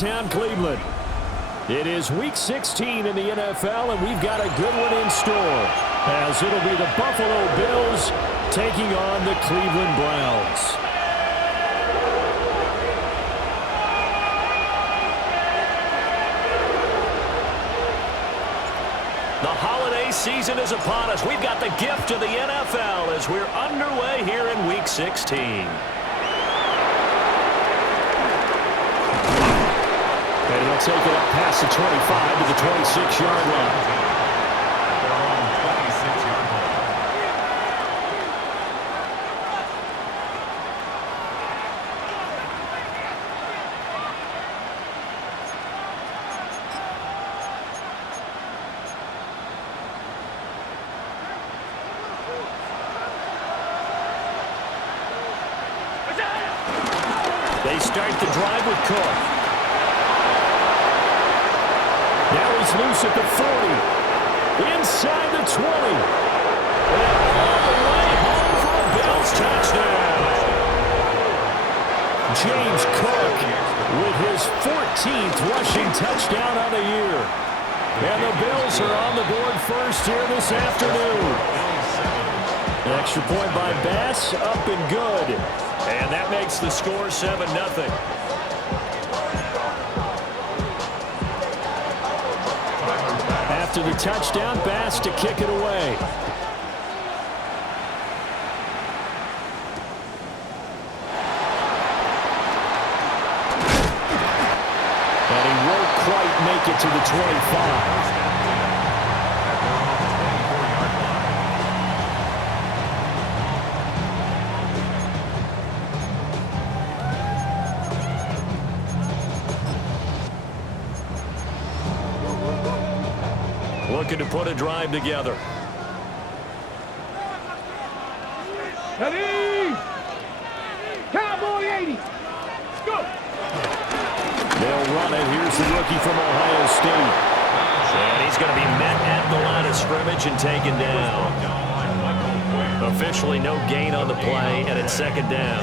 downtown Cleveland. It is Week 16 in the NFL, and we've got a good one in store, as it'll be the Buffalo Bills taking on the Cleveland Browns. The holiday season is upon us. We've got the gift of the NFL as we're underway here in Week 16. And he'll take it up past the 25 to the 26-yard line. They start the drive with Cook. Now he's loose at the 40. Inside the 20. And all the way home for a Bills touchdown. James Cook with his 14th rushing touchdown of the year. And the Bills are on the board first here this afternoon. An extra point by Bass, up and good. And that makes the score 7-0. After the touchdown, Bass to kick it away. And he won't quite make it to the 25. Looking to put a drive together. Ready? Cowboy 80. Go. They'll run it. Here's the rookie from Ohio State. And he's going to be met at the line of scrimmage and taken down. Officially no gain on the play, and it's second down.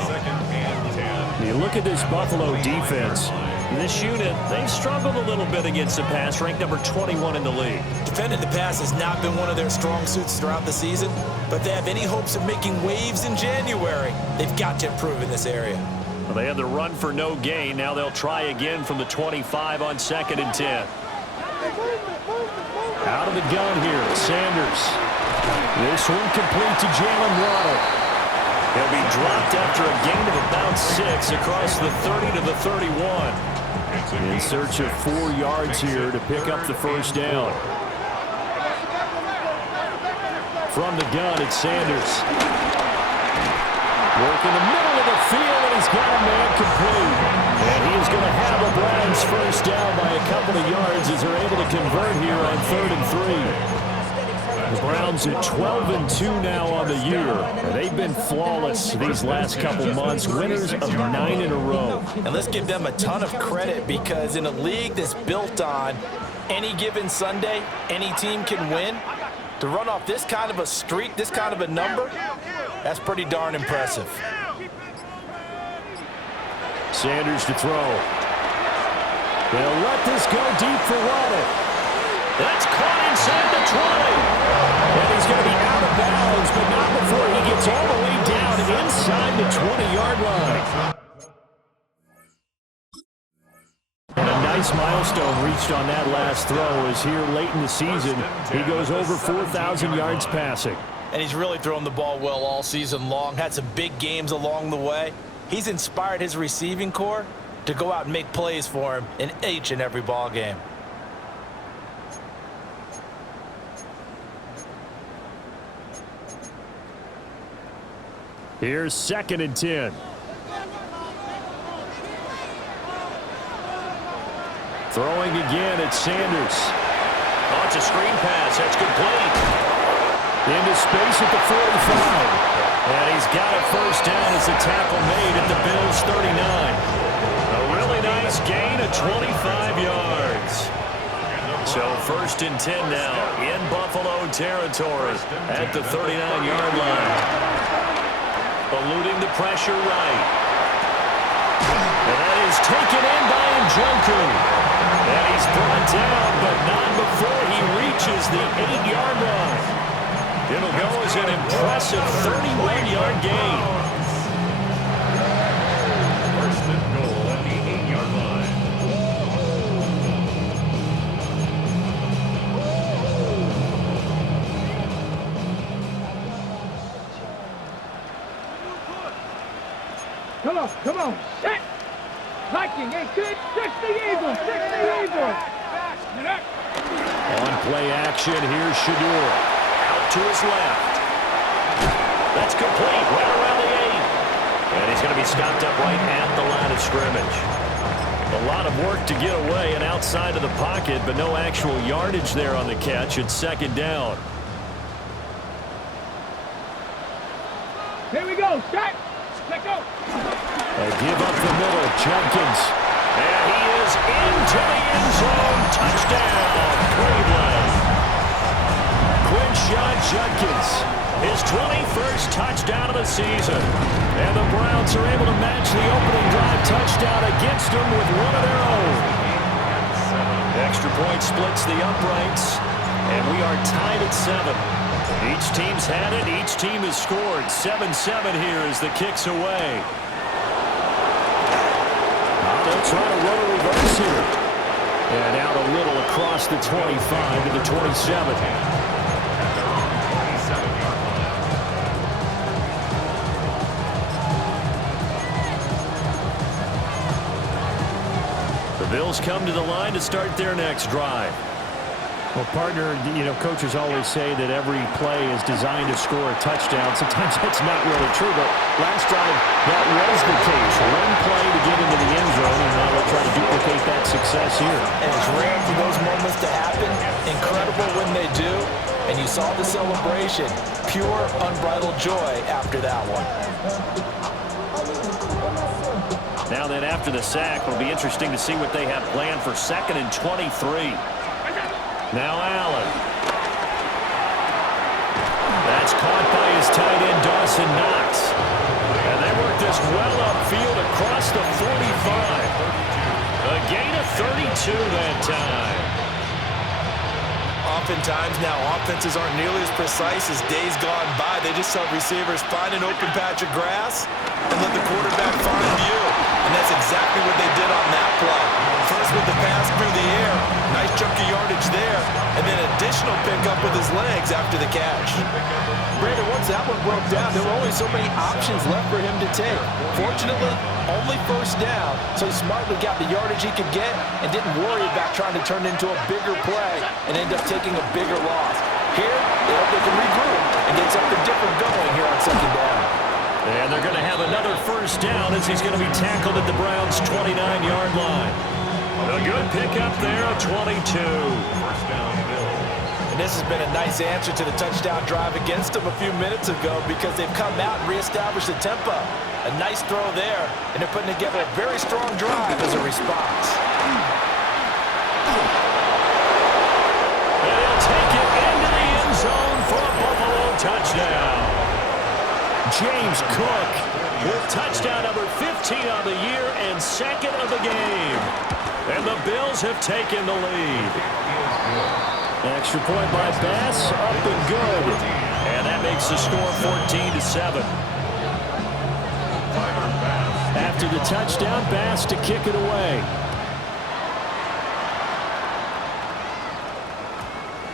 You look at this Buffalo defense. This unit, they've struggled a little bit against the pass, ranked number 21 in the league. Defending the pass has not been one of their strong suits throughout the season, but they have any hopes of making waves in January. They've got to improve in this area. Well, they had the run for no gain. Now they'll try again from the 25 on 2nd and 10. Out of the gun here, Sanders. This one complete to Jalen Waddle. He'll be dropped after a gain of about 6 across the 30 to the 31. In search of 4 yards here to pick up the first down. From the gun, it's Sanders. Work in the middle of the field, and he's got a man complete. And he is going to have the Browns first down by a couple of yards as they're able to convert here on 3rd and 3. The Browns at 12-2 now on the year. They've been flawless these last couple months, winners of 9 in a row. And let's give them a ton of credit, because in a league that's built on any given Sunday, any team can win. To run off this kind of a streak, this kind of a number, that's pretty darn impressive. Sanders to throw. They'll let this go deep for Waddle. That's caught inside the 20. And he's going to be out of bounds, but not before he gets all the way down and inside the 20-yard line. And a nice milestone reached on that last throw, as here late in the season, he goes over 4,000 yards passing. And he's really thrown the ball well all season long, had some big games along the way. He's inspired his receiving corps to go out and make plays for him in each and every ball game. Here's 2nd and 10. Throwing again at Sanders. Oh, it's a screen pass. That's complete. Into space at the 45. And he's got a first down as the tackle made at the Bills' 39. A really nice gain of 25 yards. So 1st and 10 now in Buffalo territory at the 39-yard line. Eluding the pressure right. And that is taken in by Njoku. And he's brought down, but not before he reaches the 8-yard line. It'll go as an impressive 31-yard gain. First and goal at the 8-yard line. Come on, set! Viking, hey, kid, fix the Eagles, fix the Eagles! On play action, here's Shador. Out to his left. That's complete, right around the 8. And he's going to be stopped up right at the line of scrimmage. A lot of work to get away and outside of the pocket, but no actual yardage there on the catch. It's second down. Here we go, set! Let go! They give up the middle, Jenkins. And he is into the end zone. Touchdown, Cleveland. Quinshon Judkins, his 21st touchdown of the season. And the Browns are able to match the opening drive touchdown against them with one of their own. Extra point splits the uprights, and we are tied at 7. Each team's had it. Each team has scored. 7-7 here as the kick's away. They'll try to run a reverse here. And out a little across the 25 to the 27. The Bills come to the line to start their next drive. Well, partner, coaches always say that every play is designed to score a touchdown. Sometimes that's not really true, but last drive, that was the case. One play to get into the end zone, and now they'll try to duplicate that success here. And it's rare for those moments to happen. Incredible when they do. And you saw the celebration. Pure, unbridled joy after that one. Now then, after the sack, it'll be interesting to see what they have planned for 2nd and 23. Now Allen. That's caught by his tight end, Dawson Knox. And they work this well upfield across the 45. A gain of 32 that time. Oftentimes now, offenses aren't nearly as precise as days gone by. They just help receivers find an open patch of grass and let the quarterback find you. And that's exactly what they did on that play. First with the pass through the air. Nice chunk of yardage there. And then additional pickup with his legs after the catch. Brandon, once that one broke down, there were only so many options left for him to take. Fortunately, only first down, so he smartly got the yardage he could get and didn't worry about trying to turn it into a bigger play and end up taking a bigger loss. Here, they hope they can regroup and get something different going here on second down. And they're going to have another first down as he's going to be tackled at the Browns' 29-yard line. A good pickup there, a 22. First down, Bill. And this has been a nice answer to the touchdown drive against them a few minutes ago because they've come out and reestablished the tempo. A nice throw there, and they're putting together a very strong drive as a response. And he'll take it into the end zone for a Buffalo touchdown. James Cook with touchdown number 15 on the year and 2nd of the game. And the Bills have taken the lead. Extra point by Bass, up and good. And that makes the score 14-7. After the touchdown, Bass to kick it away.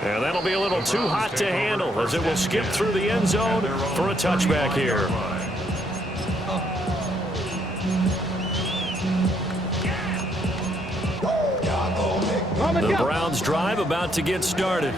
And that'll be a little too hot to handle as it will skip through the end zone for a touchback here. The Browns drive about to get started.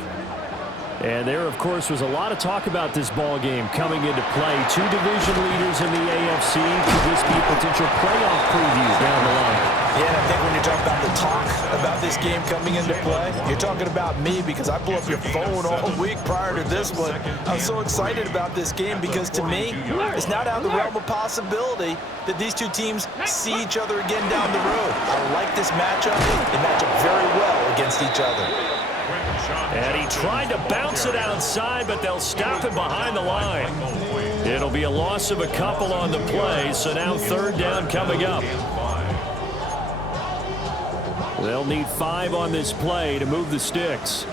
And there, of course, was a lot of talk about this ball game coming into play. 2 division leaders in the AFC. Could this be a potential playoff preview down the line? Yeah, and I think when you're talking about the talk about this game coming into play, you're talking about me because I blew up your phone all week prior to this one. I'm so excited about this game because to me, it's not out of the realm of possibility that these two teams see each other again down the road. I like this matchup. They match up very well against each other. And he tried to bounce it outside, but they'll stop him behind the line. It'll be a loss of a couple on the play, so now 3rd down coming up. They'll need 5 on this play to move the sticks.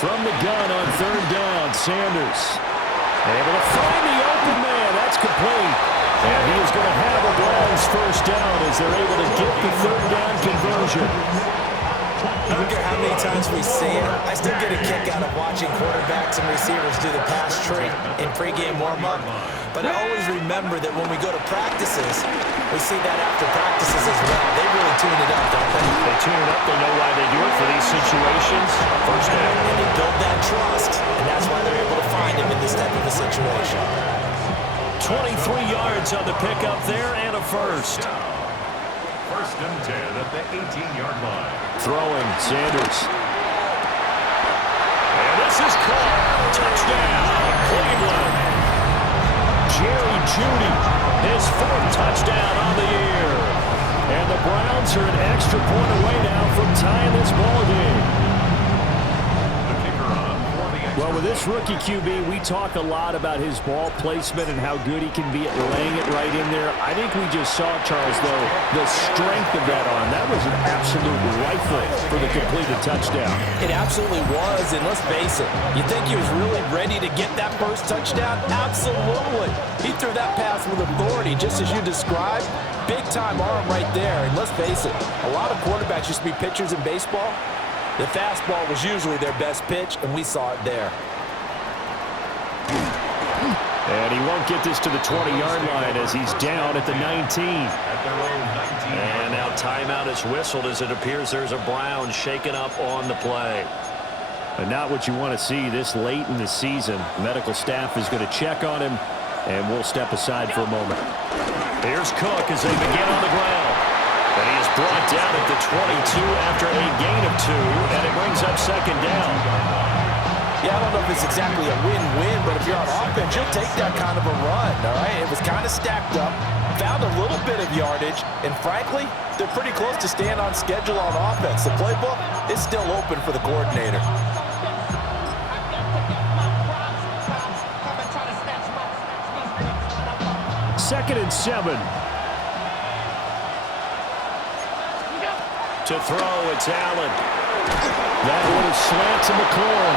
From the gun on 3rd down, Sanders able to find the open man. That's complete. And he is going to have a Browns first down as they're able to get the 3rd down conversion. I don't care how many times we see it, I still get a kick out of watching quarterbacks and receivers do the pass tree in pregame warm-up. But I always remember that when we go to practices, we see that after practices as well. They really tune it up, don't they? They tune it up. They know why they do it for these situations. First down. And they build that trust, and that's why they're able to find him in this type of a situation. 23 yards on the pickup there and a first. First and 10 at the 18-yard line. Throwing, Sanders. And this is caught. Touchdown, Cleveland. Jerry Jeudy, his 4th touchdown on the year. And the Browns are an extra point away now from tying this ball game. Well, with this rookie QB, we talk a lot about his ball placement and how good he can be at laying it right in there. I think we just saw, Charles, though, the strength of that arm. That was an absolute rifle for the completed touchdown. It absolutely was, and let's face it, you think he was really ready to get that first touchdown? Absolutely. He threw that pass with authority, just as you described. Big-time arm right there, and let's face it, a lot of quarterbacks used to be pitchers in baseball. The fastball was usually their best pitch, and we saw it there. And he won't get this to the 20-yard line as he's down at the 19. And now timeout is whistled as it appears there's a Brown shaken up on the play. And not what you want to see this late in the season. Medical staff is going to check on him, and we'll step aside for a moment. Here's Cook as they begin on the ground. And he is brought down at the 22 after a gain of 2, and it brings up 2nd down. Yeah, I don't know if it's exactly a win-win, but if you're on offense, you'll take that kind of a run, all right? It was kind of stacked up, found a little bit of yardage, and frankly, they're pretty close to staying on schedule on offense. The playbook is still open for the coordinator. Second and 7. To throw, it's Allen. That one is slant to McLaurin.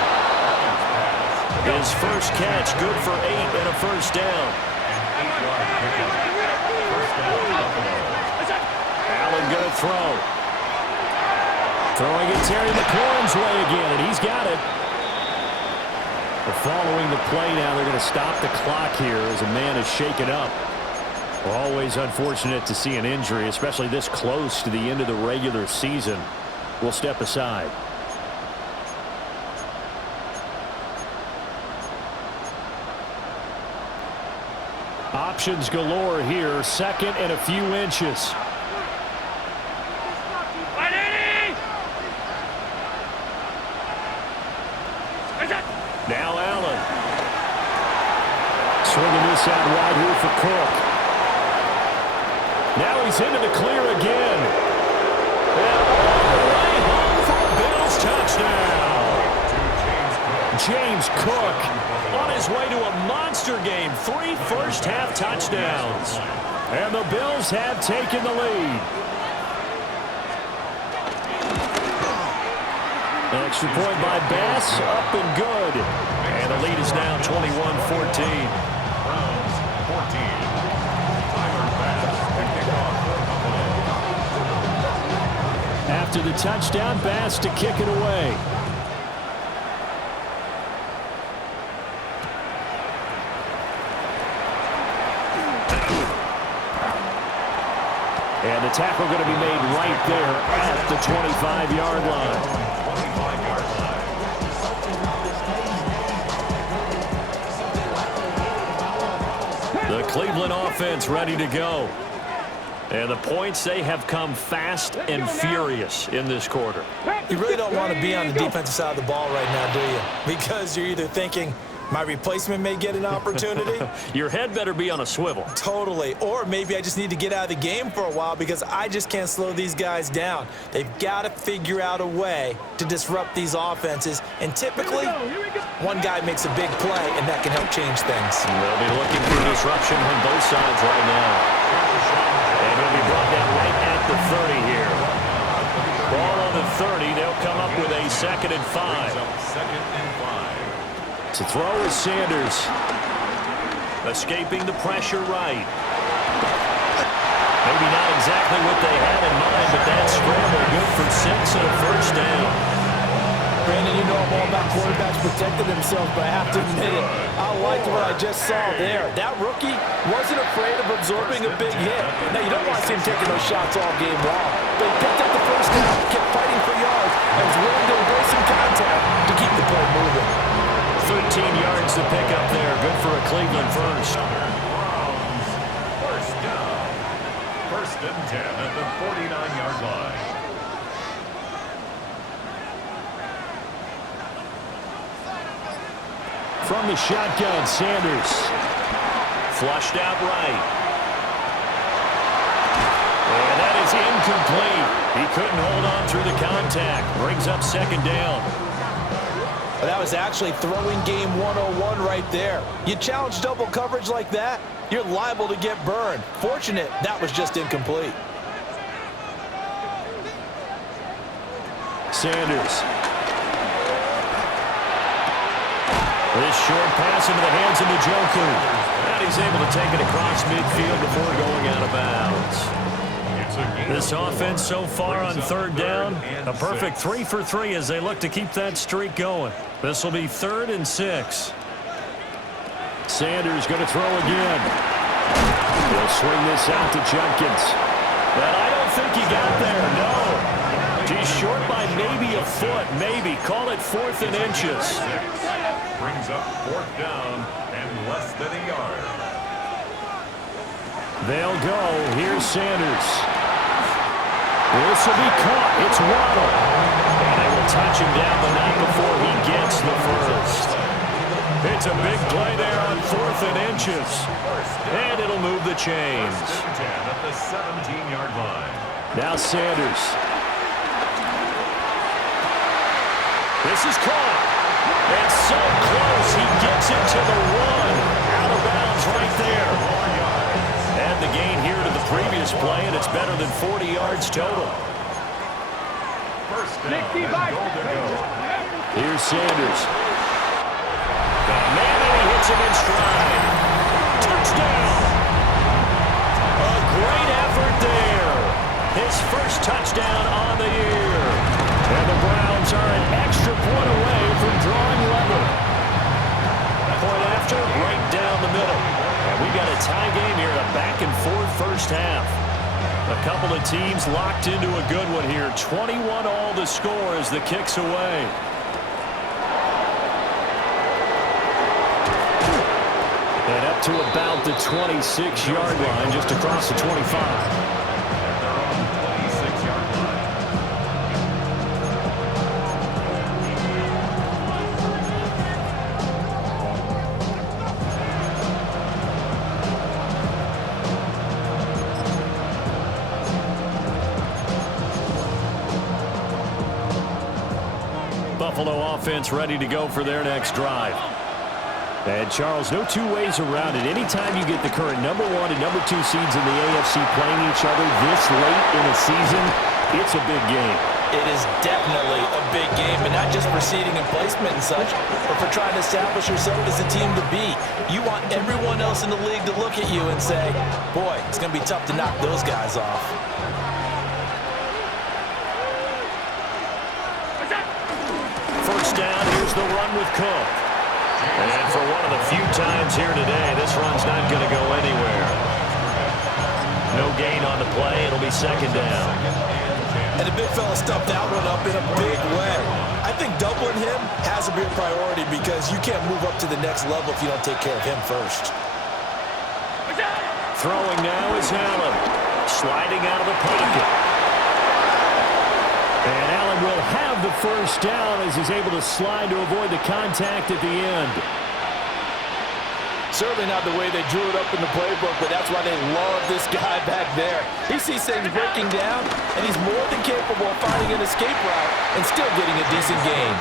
His first catch, good for 8 and a first down. Allen going to throw. Throwing it Terry McLaurin's way again, and he's got it. Following the play now, they're going to stop the clock here as a man is shaken up. Always unfortunate to see an injury, especially this close to the end of the regular season. We'll step aside. Options galore here. 2nd and a few inches. Now Allen. Swinging this out wide here for Cook. Now he's into the clear again. And all the way home for a Bills touchdown. James Cook on his way to a monster game. 3 first-half touchdowns. And the Bills have taken the lead. Extra point by Bass, up and good. And the lead is now 21-14. Browns 14. Tyler Bass to kick off for Buffalo. After the touchdown, Bass to kick it away. And the tackle going to be made right there at the 25-yard line. The Cleveland offense ready to go. And the points, they have come fast and furious in this quarter. You really don't want to be on the defensive side of the ball right now, do you? Because you're either thinking, My replacement may get an opportunity. Your head better be on a swivel. Totally. Or maybe I just need to get out of the game for a while because I just can't slow these guys down. They've got to figure out a way to disrupt these offenses. And typically, one guy makes a big play, and that can help change things. They'll be looking for disruption on both sides right now. And he'll be brought down right at the 30 here. Ball on the 30. They'll come up with a 2nd and 5. Second and 5. To throw is Sanders. Escaping the pressure right. Maybe not exactly what they had in mind, but that scramble good for 6 and a first down. Brandon, you know I'm all about quarterbacks protecting themselves, but I have to admit it. I liked what I just saw there. That rookie wasn't afraid of absorbing a big hit. Now, you don't want to see him taking those shots all game long, but he picked up the first down, kept fighting for yards, and was willing to embrace some contact to keep the play moving. 13 yards to pick up there. Good for a Cleveland first. First down. First and 10 at the 49-yard line. From the shotgun, Sanders. Flushed out right. And that is incomplete. He couldn't hold on through the contact. Brings up 2nd down. But that was actually throwing game 101 right there. You challenge double coverage like that, you're liable to get burned. Fortunate that was just incomplete. Sanders. This short pass into the hands of Njoku. And he's able to take it across midfield before going out of bounds. This offense so far on 3rd down, a perfect 3 for 3 as they look to keep that streak going. This will be 3rd and 6. Sanders going to throw again. He'll swing this out to Junkins. But I don't think he got there, no. He's short by maybe a foot, maybe. Call it 4th and inches. Brings up 4th down and less than a yard. They'll go. Here's Sanders. This will be caught. It's Waddle. And they will touch him down, but not before he gets the first. It's a big play there on 4th and inches. And it'll move the chains. First and 10 at the 17-yard line. Now Sanders. This is caught. It's so close. He gets it to the 1. Out of bounds right there. And the gain here to the previous play, and it's better than 40 yards total. First down and goal to go. Here's Sanders. Man, and he hits him in stride. Touchdown. A great effort there. His first touchdown on the year. And the Browns are an extra point away from drawing level. Point after, right down the middle. And we got a tie game here, a back-and-forth first half. A couple of teams locked into a good one here. 21 all the score as the kick's away. And up to about the 26-yard line, just across the 25. Buffalo offense ready to go for their next drive. And, Charles, no two ways around it. Anytime you get the current #1 and #2 seeds in the AFC playing each other this late in the season, it's a big game. It is definitely a big game, and not just for seeding and placement and such, but for trying to establish yourself as a team to beat. You want everyone else in the league to look at you and say, boy, it's going to be tough to knock those guys off. First down, here's the run with Cook. And for one of the few times here today, this run's not going to go anywhere. No gain on the play. It'll be 2nd down. And the big fella stuffed that one up in a big way. I think doubling him has to be a priority because you can't move up to the next level if you don't take care of him first. Throwing now is Allen. Sliding out of the pocket. And Allen will have the first down as he's able to slide to avoid the contact at the end. Certainly not the way they drew it up in the playbook, but that's why they love this guy back there. He sees things breaking down, and he's more than capable of finding an escape route and still getting a decent gain.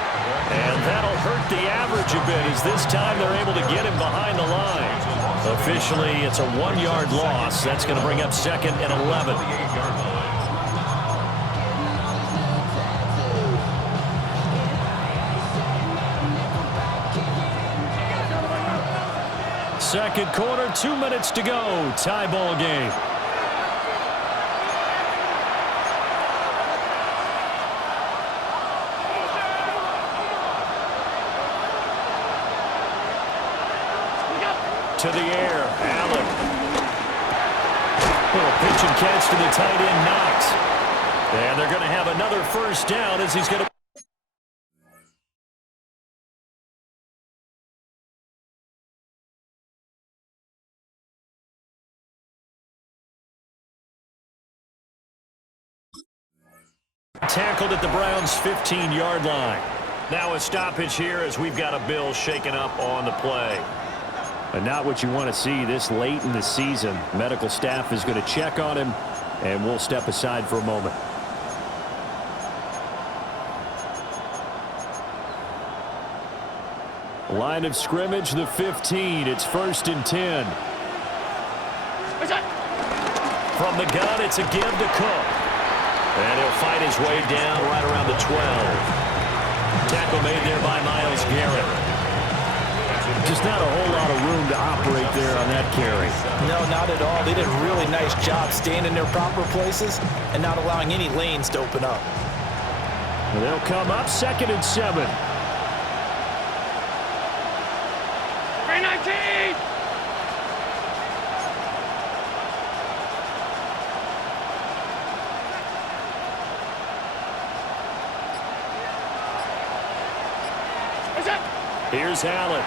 And that'll hurt the average a bit as this time they're able to get him behind the line. Officially, it's a 1-yard loss. That's going to bring up 2nd and 11. Second quarter, 2 minutes to go. Tie ball game. To the air, Allen. Little pitch and catch to the tight end, Knox. And they're going to have another first down as he's going to... Tackled at the Browns' 15-yard line. Now a stoppage here as we've got a Bill shaken up on the play. And not what you want to see this late in the season. Medical staff is going to check on him, and we'll step aside for a moment. Line of scrimmage, the 15. It's 1st and 10. From the gun, it's a give to Cook. And he'll fight his way down right around the 12. Tackle made there by Myles Garrett. Just not a whole lot of room to operate there on that carry. No, not at all. They did a really nice job staying in their proper places and not allowing any lanes to open up. They'll come up 2nd and 7. 319! Here's Allen.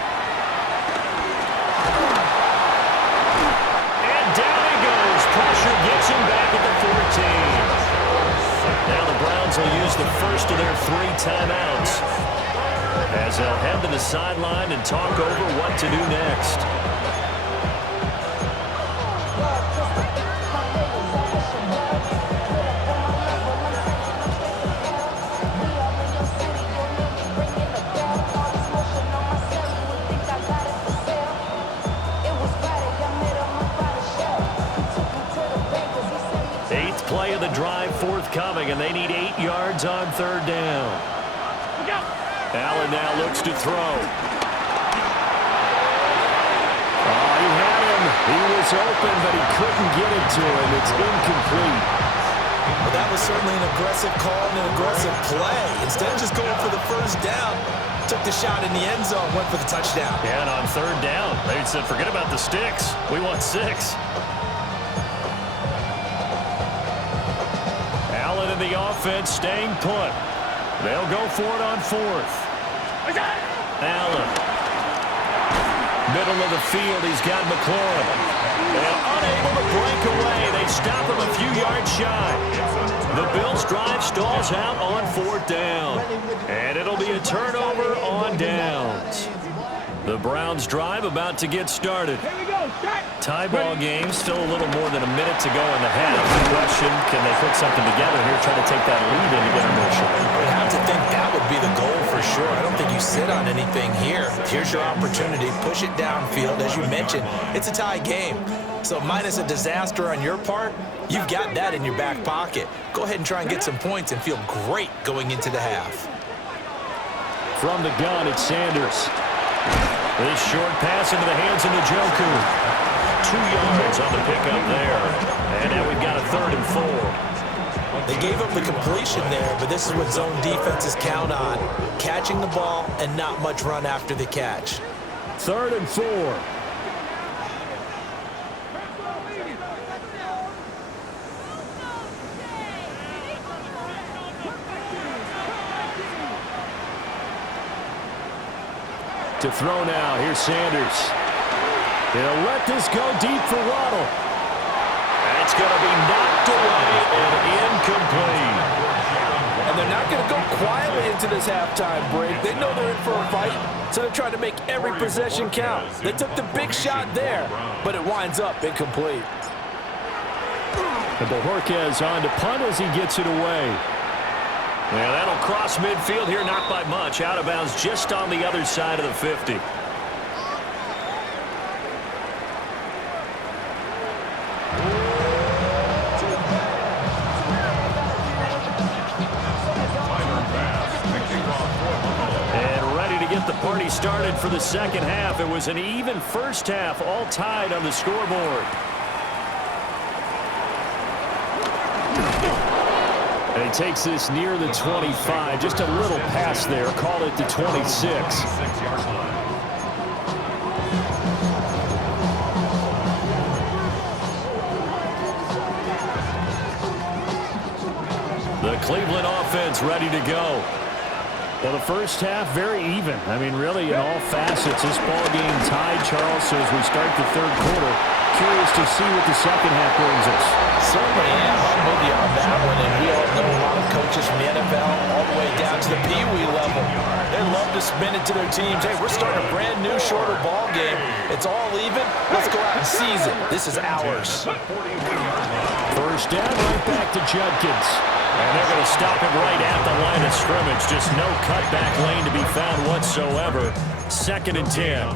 And down he goes. Pressure gets him back at the 14. Now the Browns will use the first of their 3 timeouts as they'll head to the sideline and talk over what to do next. 8th play of the drive forthcoming, and they need 8 yards on 3rd down. Allen now looks to throw. Oh, he had him. He was open, but he couldn't get it to him. It's incomplete. Well, that was certainly an aggressive call and an aggressive play. Instead of just going for the first down, took the shot in the end zone, went for the touchdown. Yeah, and on 3rd down, they said, forget about the sticks. We want 6. Allen in the offense staying put. They'll go for it on 4th. Allen. Middle of the field, he's got McLaurin. And unable to break away. They stop him a few yards shy. The Bills' drive stalls out on 4th down. And it'll be a turnover on downs. The Browns' drive about to get started. Here we go, start. Tie ball game, still a little more than a minute to go in the half. The question, can they put something together here, try to take that lead into intermission? I would have to think that would be the goal for sure. I don't think you sit on anything here. Here's your opportunity. Push it downfield. As you mentioned, it's a tie game. So minus a disaster on your part, you've got that in your back pocket. Go ahead and try and get some points and feel great going into the half. From the gun, it's Sanders. This short pass into the hands of Njoku. 2 yards on the pickup there. And now we've got a 3rd and 4. They gave up the completion there, but this is what zone defenses count on. Catching the ball and not much run after the catch. 3rd and 4. To throw now, here's Sanders. He'll let this go deep for Waddle. And it's going to be knocked away and incomplete. And they're not going to go quietly into this halftime break. They know they're in for a fight, so they're trying to make every possession count. They took the big shot there, but it winds up incomplete. And Bojorquez on to punt as he gets it away. Yeah, that'll cross midfield here, not by much. Out of bounds just on the other side of the 50. And ready to get the party started for the second half. It was an even first half, all tied on the scoreboard. And he takes this near the 25. Just a little pass there. Call it the 26. The Cleveland offense ready to go. Well, the first half, very even. I mean, really, in all facets, this ball game tied, Charles. So as we start the third quarter, curious to see what the second half brings us. Certainly am. I'm with you on that one. And we all know a lot of coaches from the NFL all the way down to the Pee Wee level. They love to spin it to their teams. Hey, we're starting a brand new, shorter ball game. It's all even. Let's go out and seize it. This is ours. First down, right back to Judkins. And they're going to stop him right at the line of scrimmage. Just no cutback lane to be found whatsoever. 2nd and 10.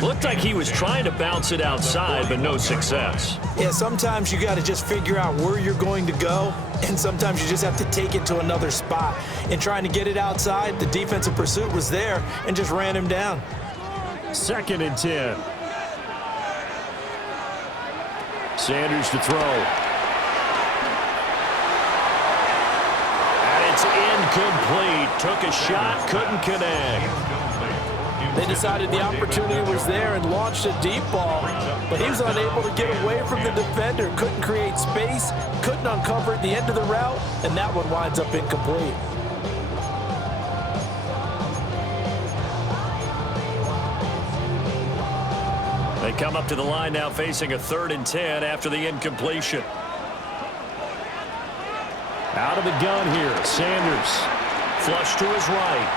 Looked like he was trying to bounce it outside, but no success. Yeah, sometimes you got to just figure out where you're going to go, and sometimes you just have to take it to another spot. In trying to get it outside, the defensive pursuit was there and just ran him down. 2nd and 10. Sanders to throw. It's incomplete. Took a shot, couldn't connect. They decided the opportunity was there and launched a deep ball, but he was unable to get away from the defender. Couldn't create space, couldn't uncover at the end of the route, and that one winds up incomplete. They come up to the line now facing a 3rd and 10 after the incompletion. Out of the gun here, Sanders. Flush to his right.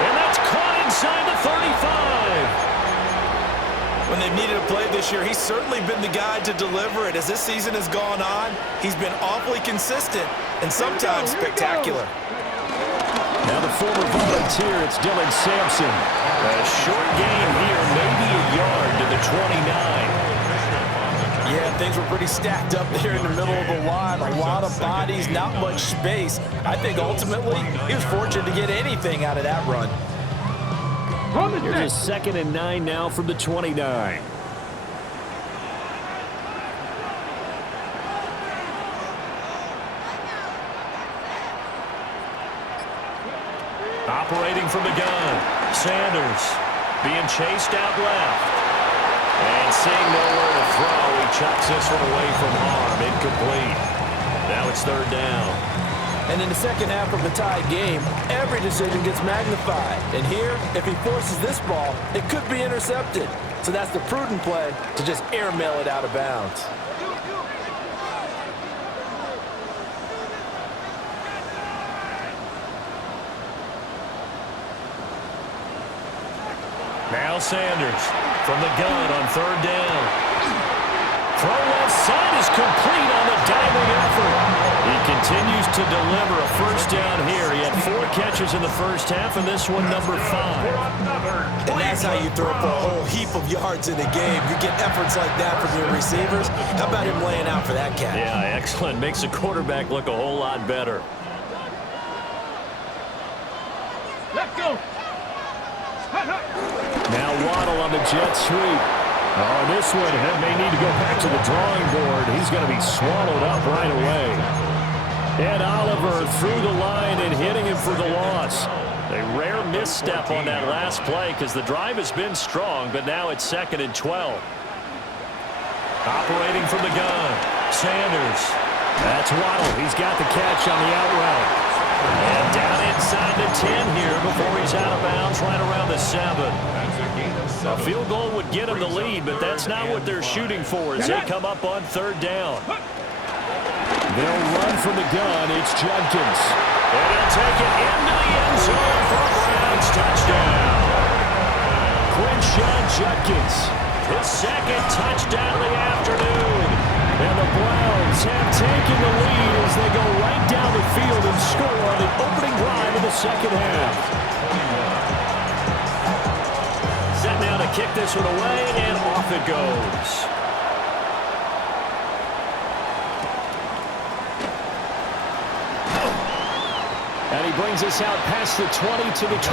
And that's caught inside the 35. When they've needed a play this year, he's certainly been the guy to deliver it. As this season has gone on, he's been awfully consistent and sometimes spectacular. Now the former Volunteer, it's Dylan Sampson. A short gain here, maybe a yard to the 29. Yeah, things were pretty stacked up there in the middle of the line. A lot of bodies, not much space. I think ultimately he was fortunate to get anything out of that run. Here's a 2nd and 9 now from the 29. Operating from the gun, Sanders being chased out left. And seeing nowhere to throw, he chucks this one away from harm. Incomplete. Now it's 3rd down. And in the second half of the tied game, every decision gets magnified. And here, if he forces this ball, it could be intercepted. So that's the prudent play to just airmail it out of bounds. Now Sanders from the gun on 3rd down. Throw left side is complete on the diving effort. He continues to deliver a first down here. He had 4 catches in the first half, and this one number 5. And that's how you throw for a whole heap of yards in a game. You get efforts like that from your receivers. How about him laying out for that catch? Yeah, excellent. Makes the quarterback look a whole lot better. Let's go. Now Waddle on the jet sweep. Oh, this one may need to go back to the drawing board. He's going to be swallowed up right away. Ed Oliver through the line and hitting him for the loss. A rare misstep on that last play because the drive has been strong, but now it's 2nd and 12. Operating from the gun, Sanders. That's Waddle. He's got the catch on the out route. And down inside the 10 here before he's out of bounds right around the 7. A field goal would get him the lead, but that's not what they're shooting for as they come up on 3rd down. They'll run from the gun. It's Judkins. And he'll take it into the end zone for a Browns touchdown. Quinshawn Judkins, his second touchdown of the afternoon. And the Browns have taken the lead as they go right down the field and score on the opening drive of the second half. Set now to kick this one away, and off it goes. And he brings us out past the 20 to the 24.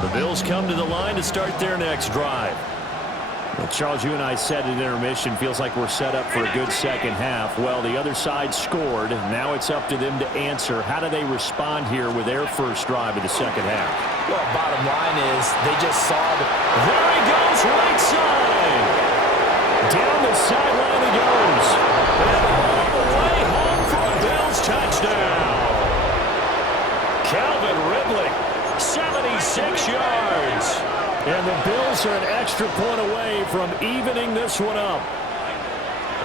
The Bills come to the line to start their next drive. Well, Charles, you and I said at intermission, feels like we're set up for a good second half. Well, the other side scored. Now it's up to them to answer. How do they respond here with their first drive of the second half? Well, bottom line is they just saw the... There he goes, right side. Down the sideline he goes. And all the way home for a Bills touchdown. Calvin Ridley, 76 yards. And the Bills are an extra point away from evening this one up.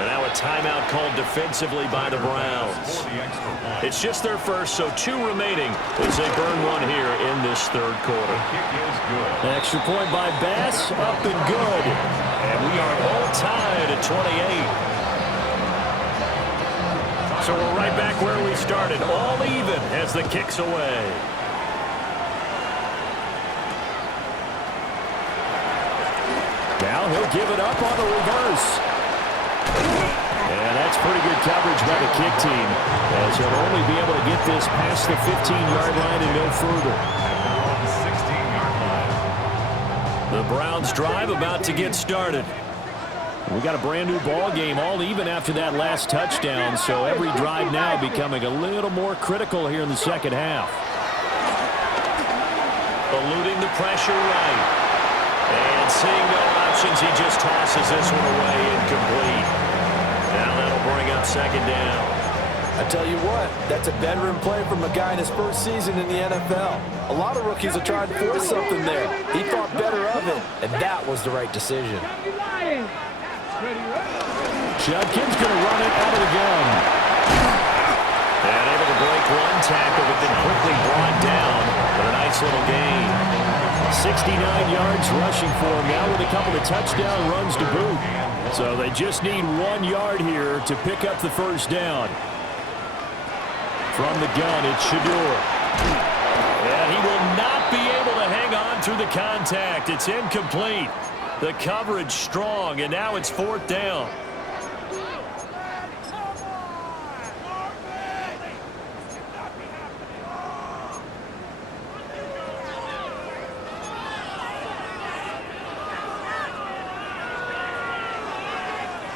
And now a timeout called defensively by the Browns. It's just their first, so 2 remaining as they burn one here in this third quarter. Extra point by Bass, up and good. And we are all tied at 28. So we're right back where we started, all even as the kick's away. Now he'll give it up on the reverse. And that's pretty good coverage by the kick team, as he'll only be able to get this past the 15-yard line and no further. The Browns drive about to get started. We got a brand new ball game, all even after that last touchdown, so every drive now becoming a little more critical here in the second half. Eluding the pressure right. And seeing no options, he just tosses this one away incomplete. Now that'll bring up second down. I tell you what, that's a veteran play from a guy in his first season in the NFL. A lot of rookies are trying to force something there. He thought better of it, and that was the right decision. Judkins going to run it out of the gun. And able to break one tackle, but then quickly brought down for a nice little gain. 69 yards rushing for him now with a couple of touchdown runs to boot. So they just need 1 yard here to pick up the first down. From the gun, it's Shador. And he will not be able to hang on through the contact. It's incomplete. The coverage strong, and now it's fourth down.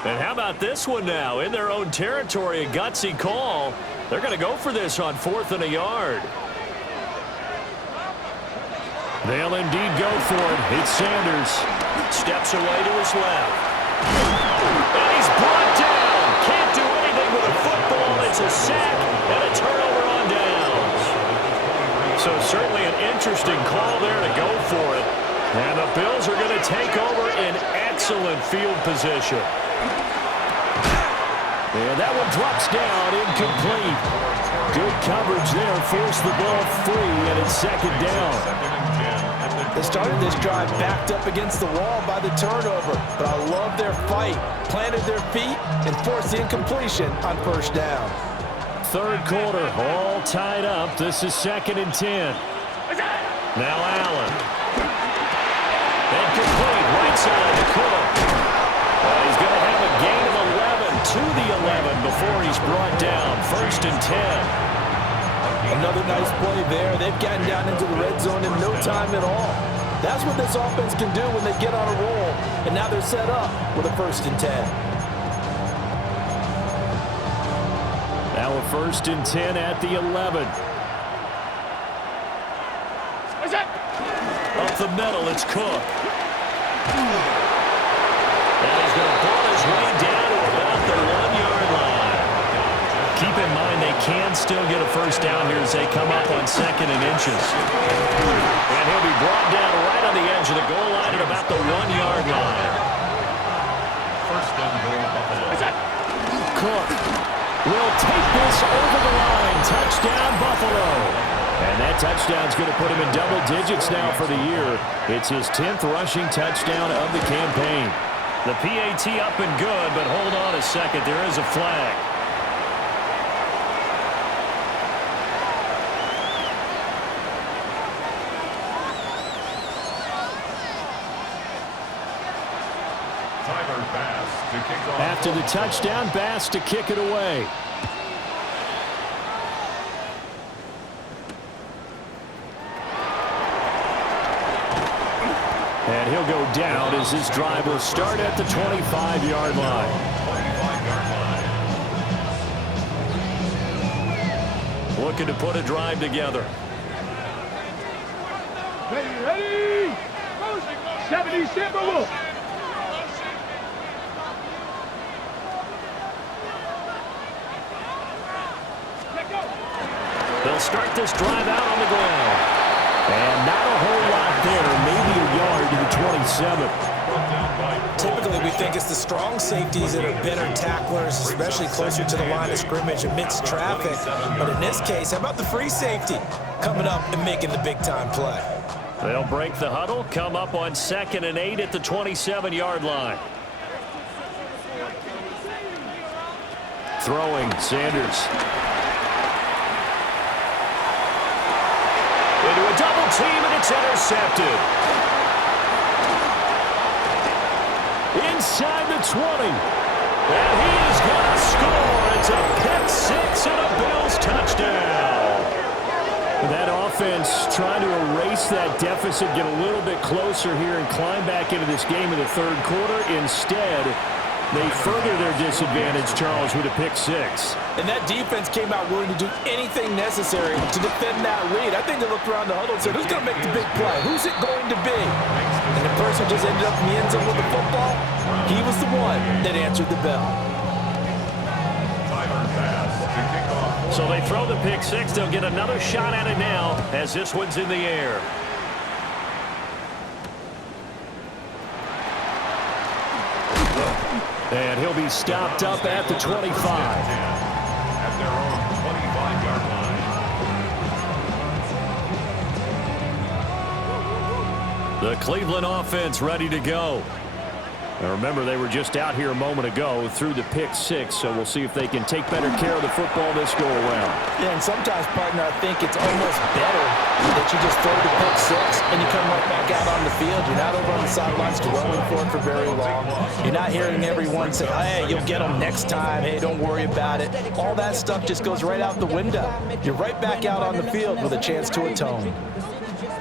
And how about this one now? In their own territory, a gutsy call. They're going to go for this on 4th and a yard. They'll indeed go for it. It's Sanders. Steps away to his left. And he's brought down. Can't do anything with a football. It's a sack and a turnover on downs. So certainly an interesting call there to go for it. And the Bills are going to take over in excellent field position. And that one drops down, incomplete. Good coverage there, forced the ball free, and it's second down. They started this drive backed up against the wall by the turnover, but I love their fight. Planted their feet and forced the incompletion on first down. Third quarter, all tied up. This is 2nd and 10. Now Allen. Incomplete, right side to Cook. He's going to have a gain of 11 to the 11 before he's brought down. 1st and 10. Another nice play there. They've gotten down into the red zone in no time at all. That's what this offense can do when they get on a roll. And now they're set up with a 1st and 10. Now a 1st and 10 at the 11. Up the middle, it's Cook. And he's going to pull his way down to about the 1-yard line. Keep in mind they can still get a first down here as they come up on 2nd and inches. And he'll be brought down right on the edge of the goal line at about the 1-yard line. First and goal, Buffalo. Cook will take this over the line. Touchdown, Buffalo. And that touchdown's going to put him in double digits now for the year. It's his 10th rushing touchdown of the campaign. The PAT up and good, but hold on a second. There is a flag. After the touchdown, Bass to kick it away. And he'll go down as his drive will start at the 25-yard line. Looking to put a drive together. Ready! 70 Timberwolves! They'll start this drive out on the ground. And not a whole lot there, maybe a yard to the 27. Typically, we think it's the strong safeties that are better tacklers, especially closer to the line of scrimmage amidst traffic. But in this case, how about the free safety coming up and making the big-time play? They'll break the huddle, come up on 2nd and 8 at the 27-yard line. Throwing, Sanders. Into a double team, and it's intercepted. Inside the 20. And he is going to score. It's a pick-6 and a Bills touchdown. That offense trying to erase that deficit, get a little bit closer here and climb back into this game in the 3rd quarter. Instead, they further their disadvantage, Charles, with a pick-6. And that defense came out willing to do anything necessary to defend that lead. I think they looked around the huddle and said, who's going to make the big play? Who's it going to be? And the person who just ended up in the end zone with the football, he was the one that answered the bell. So they throw the pick-6. They'll get another shot at it now as this one's in the air. And he'll be stopped up at the 25. At their own 25-yard line. The Cleveland offense ready to go. Now remember, they were just out here a moment ago through the pick-6, so we'll see if they can take better care of the football this go-around. Yeah, and sometimes, partner, I think it's almost better that you just throw the pick-6 and you come right back out on the field. You're not over on the sidelines dwelling for it for very long. You're not hearing everyone say, hey, you'll get them next time. Hey, don't worry about it. All that stuff just goes right out the window. You're right back out on the field with a chance to atone.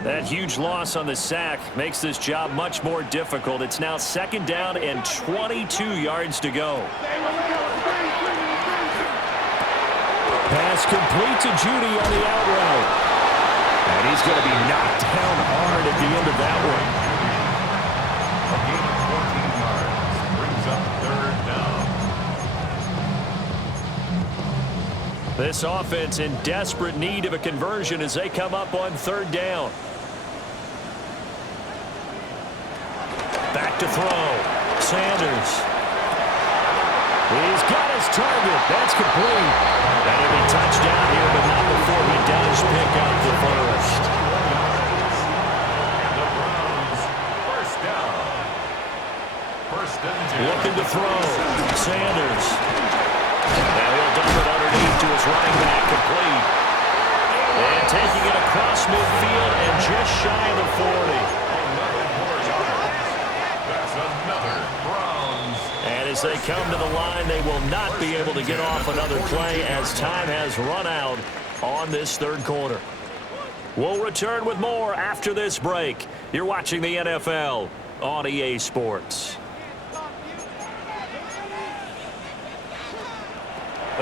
That huge loss on the sack makes this job much more difficult. It's now 2nd down and 22 yards to go. Pass complete to Judy on the out route. And he's going to be knocked down hard at the end of that one. A gain of 14 yards brings up 3rd down. This offense in desperate need of a conversion as they come up on 3rd down. Back to throw. Sanders. He's got his target. That's complete. That'll be touchdown here, but not before he does pick up the first. The Browns, 1st down. 1st and 10. Looking to throw. Sanders. Now he'll dump it underneath to his running back, complete. And taking it across midfield and just shy of the 40. As they come to the line, they will not be able to get off another play as time has run out on this 3rd quarter. We'll return with more after this break. You're watching the NFL on EA Sports.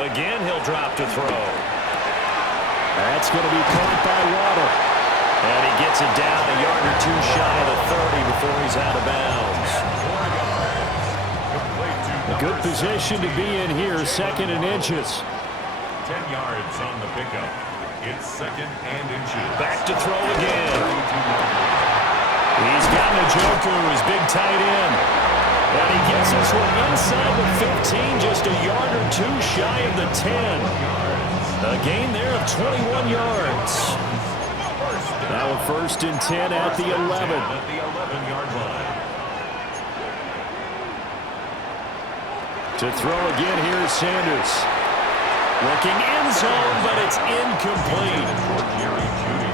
Again, he'll drop to throw. That's going to be caught by Waddle. And he gets it down a yard or two shy of the 30 before he's out of bounds. A good position to be in here, 2nd and inches. 10 yards on the pickup. It's 2nd and inches. Back to throw again. He's got Njoku, his big tight end. And he gets this one inside the 15, just a yard or two shy of the 10. A gain there of 21 yards. Now a 1st and 10 at the 11. At the 11-yard line. To throw again, here is Sanders. Looking end zone, but it's incomplete.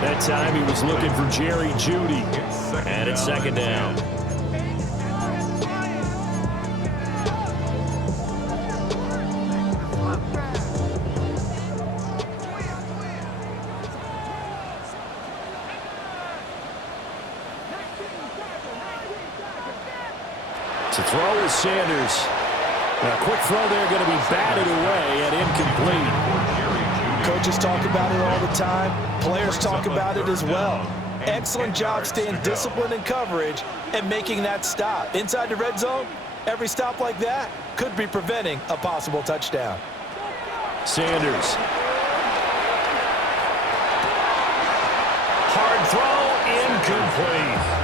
That time he was looking for Jerry Jeudy. And it's 2nd down. To throw is Sanders. A quick throw there, going to be batted away and incomplete. Coaches talk about it all the time. Players talk about it as well. Excellent job staying disciplined in coverage and making that stop. Inside the red zone, every stop like that could be preventing a possible touchdown. Sanders. Hard throw, incomplete.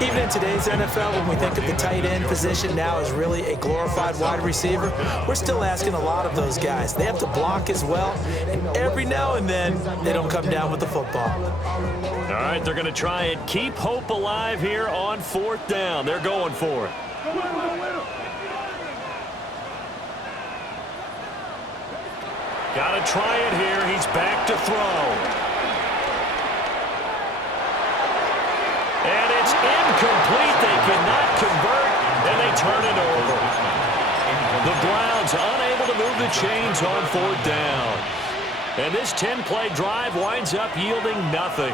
Even in today's NFL, when we think of the tight end position now as really a glorified wide receiver, we're still asking a lot of those guys. They have to block as well, and every now and then, they don't come down with the football. All right, they're going to try and keep hope alive here on 4th down. They're going for it. Got to try it here. He's back to throw. And it's incomplete. They cannot convert, and they turn it over. The Browns unable to move the chains on 4th down. And this 10-play drive winds up yielding nothing.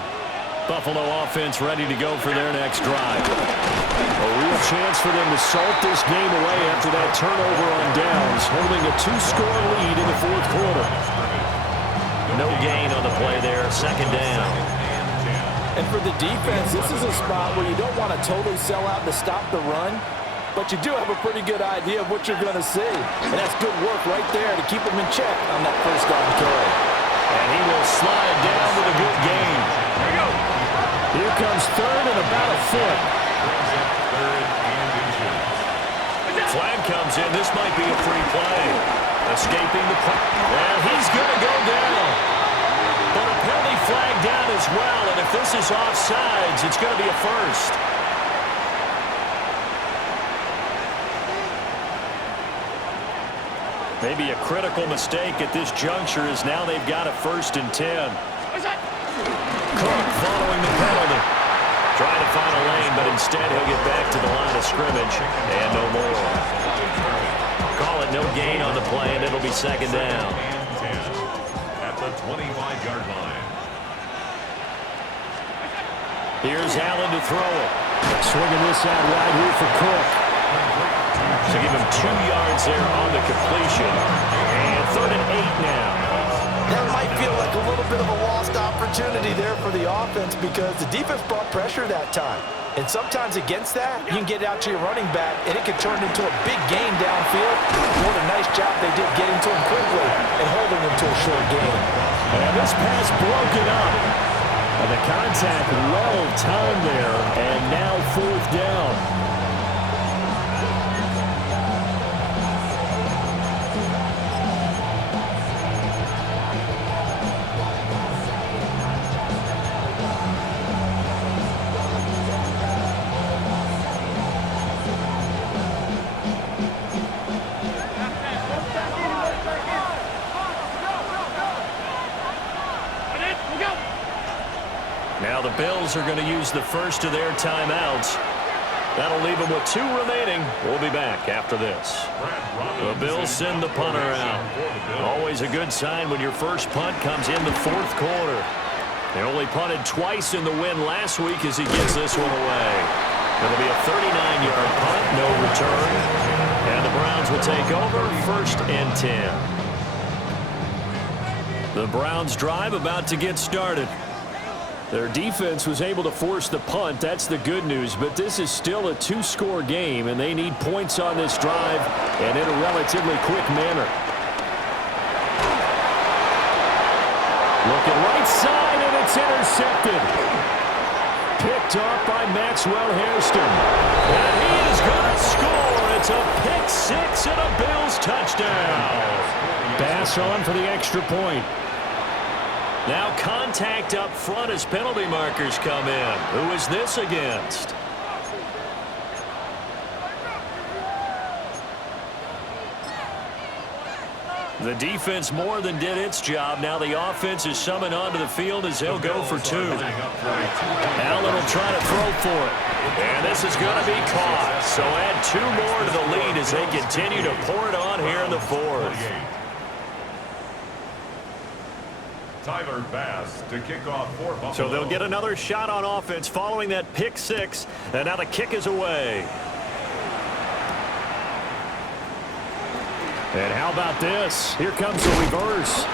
Buffalo offense ready to go for their next drive. A real chance for them to salt this game away after that turnover on downs, holding a 2-score lead in the 4th quarter. No gain on the play there, 2nd down. And for the defense, this is a spot where you don't want to totally sell out to stop the run, but you do have a pretty good idea of what you're going to see. And that's good work right there to keep them in check on that 1st down carry. And he will slide down with a good gain. Here we go. Here comes 3rd and about a foot. Flag comes in. This might be a free play. Escaping the play. And he's going to go down. But a penalty flag down as well, and if this is offsides, it's going to be a 1st. Maybe a critical mistake at this juncture is now they've got a 1st and 10. Cook following the penalty. Trying to find a lane, but instead he'll get back to the line of scrimmage, and no more. Call it no gain on the play, and it'll be 2nd down. The 25-yard line. Here's Allen to throw it. Swinging this out wide here for Cook. To give him 2 yards there on the completion. And 3rd and 8 now. That might feel like a little bit of a lost opportunity there for the offense because the defense brought pressure that time. And sometimes against that, you can get out to your running back, and it can turn into a big gain downfield. What a nice job they did getting to him quickly and holding him to a short gain. And this pass broken up. And the contact well timed there, and now 4th down. Now the Bills are going to use the first of their timeouts. That'll leave them with 2 remaining. We'll be back after this. The Bills send the punter out. Always a good sign when your first punt comes in the 4th quarter. They only punted twice in the win last week as he gets this one away. It'll be a 39-yard punt, no return. And the Browns will take over 1st and 10. The Browns drive about to get started. Their defense was able to force the punt. That's the good news. But this is still a 2-score game, and they need points on this drive and in a relatively quick manner. Looking right side, and it's intercepted. Picked off by Maxwell Hairston. And he is going to score. It's a pick six and a Bills touchdown. Pass on for the extra point. Now contact up front as penalty markers come in. Who is this against? The defense more than did its job. Now the offense is summoned onto the field as they'll go for two. Allen will try to throw for it. And this is going to be caught. So add two more to the lead as they continue to pour it on here in the fourth. Tyler Bass to kick off for Buffalo. So they'll get another shot on offense following that pick six. And now the kick is away. And how about this? Here comes the reverse.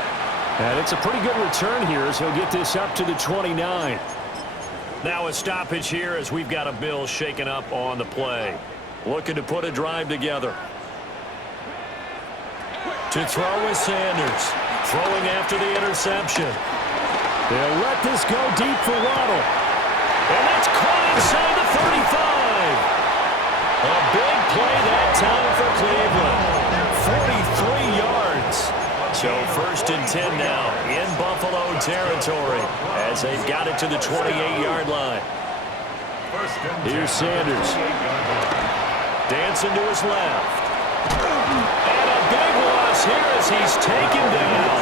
And it's a pretty good return here as he'll get this up to the 29. Now a stoppage here as we've got a Bill shaken up on the play. Looking to put a drive together. To throw is Sanders. Throwing after the interception. They'll let this go deep for Waddle. And that's caught inside the 35. A big play that time for Cleveland. 43 yards. So first and 10 now in Buffalo territory as they've got it to the 28-yard line. Here's Sanders. Dancing to his left. And a big loss here as he's taken down.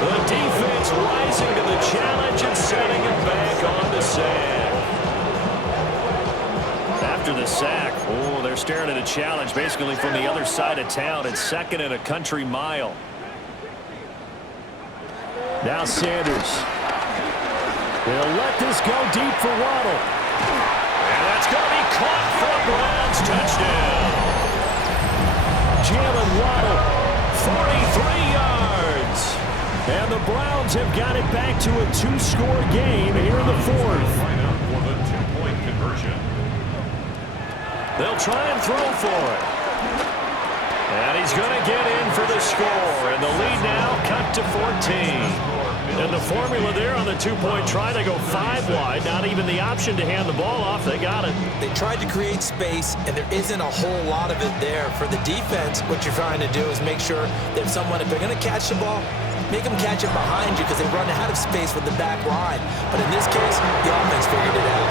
The defense rising to the challenge and setting him back on the sack. After the sack, oh, they're staring at a challenge basically from the other side of town. It's second and a country mile. Now Sanders. They'll let this go deep for Waddle. And that's going to be caught for a Browns touchdown. Jalen Waddle, 43 yards. And the Browns have got it back to a two-score game here in the fourth. For the two-point conversion. They'll try and throw for it. And he's going to get in for the score. And the lead now cut to 14. And the formula there on the two-point try to go 5 wide. Not even the option to hand the ball off. They got it. They tried to create space, and there isn't a whole lot of it there. For the defense, what you're trying to do is make sure that if they're going to catch the ball, make them catch it behind you because they run out of space with the back line. But in this case, the offense figured it out.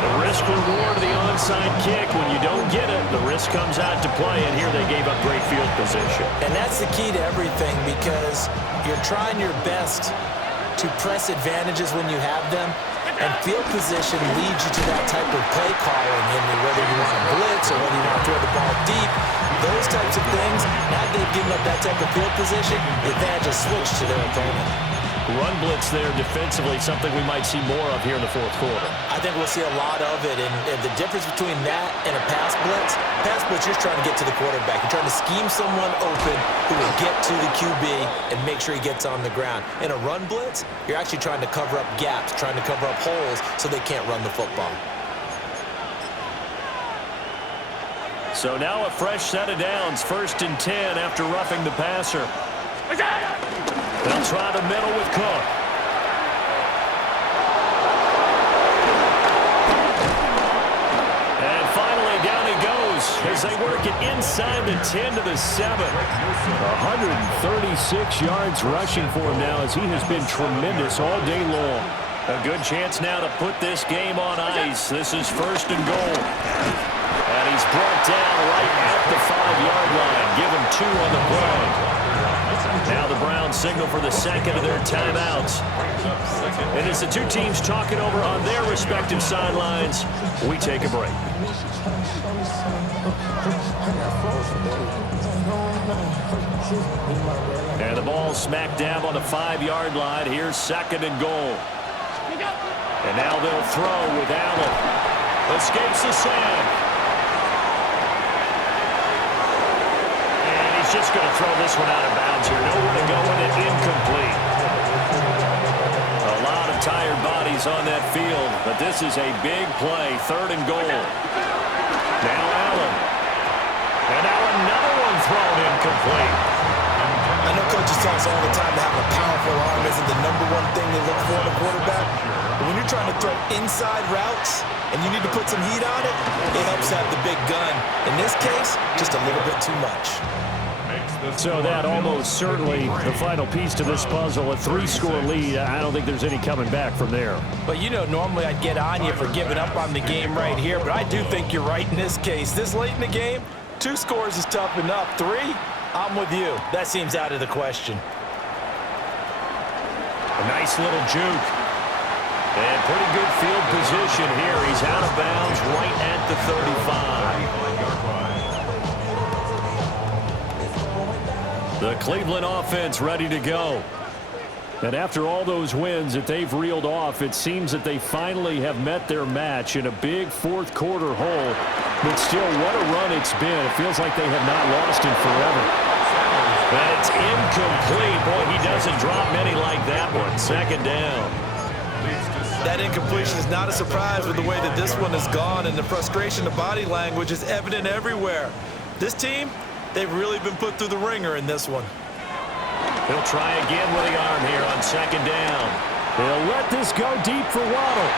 The risk reward of the onside kick. When you don't get it, the risk comes out to play, and here they gave up great field position. And that's the key to everything because you're trying your best to press advantages when you have them, and field position leads you to that type of play calling, and whether you want to blitz or whether you want to throw the ball deep, those types of things, now that they've given up that type of field position, the advantage is switched to their opponent. Run blitz there defensively, something we might see more of here in the fourth quarter. I think we'll see a lot of it, and the difference between that and a pass blitz, you're trying to get to the quarterback. You're trying to scheme someone open who will get to the QB and make sure he gets on the ground. In a run blitz, you're actually trying to cover up gaps, trying to cover up holes so they can't run the football. So now a fresh set of downs, first and 10 after roughing the passer. They'll try the middle with Cook. And finally, down he goes as they work it inside the 10 to the 7. 136 yards rushing for him now as he has been tremendous all day long. A good chance now to put this game on ice. This is first and goal. And he's brought down right at the 5-yard line. Give him 2 on the play. Now the Browns signal for the second of their timeouts. And as the two teams talking over on their respective sidelines, we take a break. And the ball smack dab on the 5-yard line. Here's second and goal. And now they'll throw with Allen. Escapes the sack. Just going to throw this one out of bounds here. Nowhere to go with it. Incomplete. A lot of tired bodies on that field, but this is a big play. Third and goal. Now Allen. And now another one thrown incomplete. I know coaches tell us all the time that having a powerful arm isn't the #1 thing they look for in a quarterback. But when you're trying to throw inside routes and you need to put some heat on it, it helps have the big gun. In this case, just a little bit too much. So that almost certainly the final piece to this puzzle, a 3-score lead. I don't think there's any coming back from there. But you know, normally I'd get on you for giving up on the game right here, but I do think you're right in this case. This late in the game, 2 scores is tough enough. 3, I'm with you. That seems out of the question. A nice little juke. And pretty good field position here. He's out of bounds right at the 35. The Cleveland offense ready to go. And after all those wins that they've reeled off, it seems that they finally have met their match in a big fourth-quarter hole. But still, what a run it's been. It feels like they have not lost in forever. And it's incomplete. Boy, he doesn't drop many like that one. 2nd down. That incompletion is not a surprise with the way that this one has gone, and the frustration of body language is evident everywhere. This team, they've really been put through the ringer in this one. He'll try again with the arm here on 2nd down. They'll let this go deep for Waddle.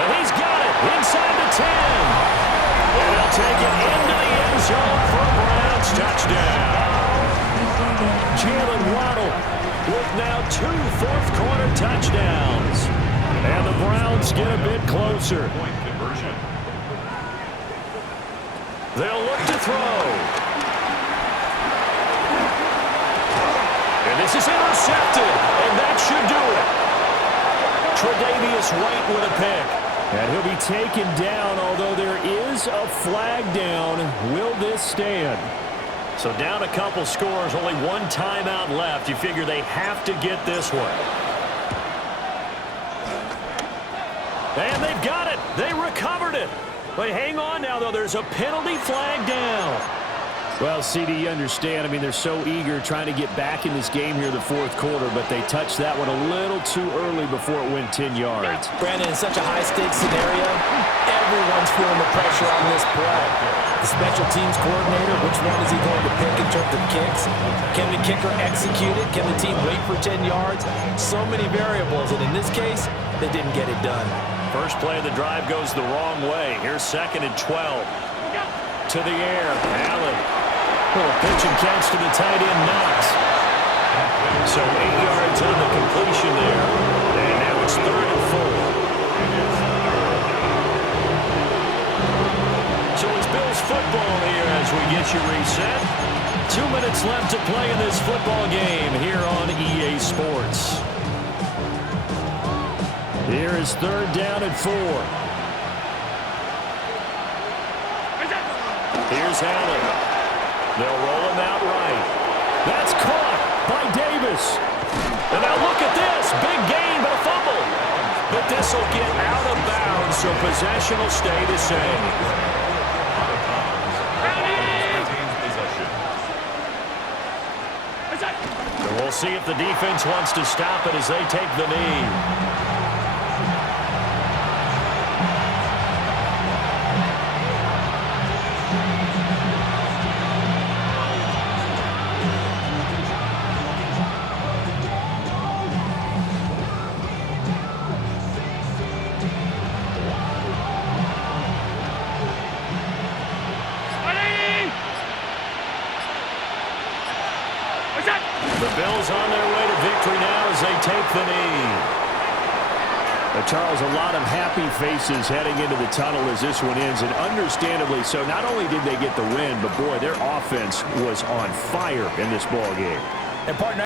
And he's got it inside the 10. And he'll take it into the end zone for a Browns touchdown. Jalen Waddle with now 2 fourth-quarter touchdowns. And the Browns get a bit closer. Point conversion. They'll look to throw. And this is intercepted. And that should do it. Tre'Davious White with a pick. And he'll be taken down, although there is a flag down. Will this stand? So down a couple scores, only 1 timeout left. You figure they have to get this one. And they've got it. They recovered it. But hang on now, though. There's a penalty flag down. Well, CD, you understand. I mean, they're so eager trying to get back in this game here in the fourth quarter, but they touched that one a little too early before it went 10 yards. Brandon, in such a high-stakes scenario, everyone's feeling the pressure on this play. The special teams coordinator, which one is he going to pick in terms of kicks? Can the kicker execute it? Can the team wait for 10 yards? So many variables, and in this case, they didn't get it done. First play of the drive goes the wrong way. Here's 2nd and 12. To the air. Allen. Little pitch and catch to the tight end, Knox. So 8 yards on the completion there. And now it's 3rd and 4. So it's Bills football here as we get you reset. 2 minutes left to play in this football game here on EA Sports. Here is 3rd down and 4. Here's Allen. They'll roll him out right. That's caught by Davis. And now look at this. Big gain, but a fumble. But this will get out of bounds, so possession will stay the same. And we'll see if the defense wants to stop it as they take the knee. The Bills on their way to victory now as they take the knee. Charles, a lot of happy faces heading into the tunnel as this one ends, and understandably so. Not only did they get the win, but boy, their offense was on fire in this ball game. And partner,